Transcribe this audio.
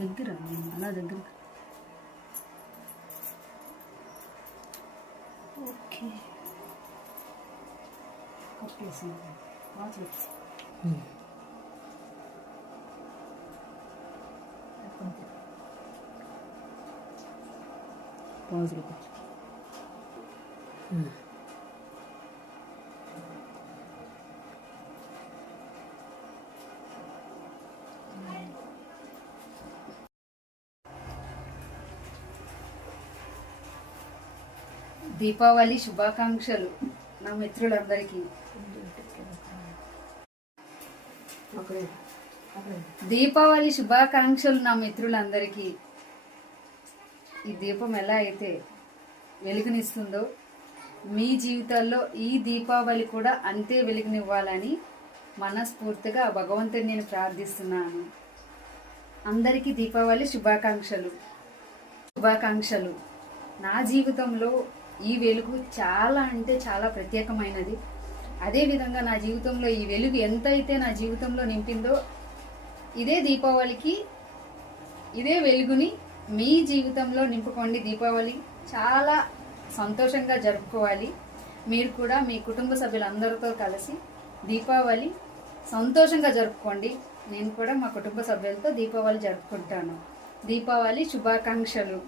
దగ్గర అలా దగ్గర. ఓకే కప్పేసి పాజులు దీపావళి శుభాకాంక్షలు నా మిత్రులందరికీ. దీపావళి శుభాకాంక్షలు నా మిత్రులందరికీ. ఈ దీపం ఎలా అయితే వెలుగునిస్తుందో మీ జీవితాల్లో ఈ దీపావళి కూడా అంతే వెలుగునివ్వాలని మనస్ఫూర్తిగా భగవంతుని నేను ప్రార్థిస్తున్నాను. అందరికీ దీపావళి శుభాకాంక్షలు. నా జీవితంలో ఈ వెలుగు చాలా అంటే చాలా ప్రత్యేకమైనది. అదేవిధంగా నా జీవితంలో ఈ వెలుగు ఎంతైతే నా జీవితంలో నింపిందో ఇదే దీపావళికి ఇదే వెలుగుని మీ జీవితంలో నింపుకోండి. దీపావళి చాలా సంతోషంగా జరుపుకోవాలి. మీరు కూడా మీ కుటుంబ సభ్యులందరితో కలిసి దీపావళి సంతోషంగా జరుపుకోండి. నేను కూడా మా కుటుంబ సభ్యులతో దీపావళి జరుపుకుంటాను. దీపావళి శుభాకాంక్షలు.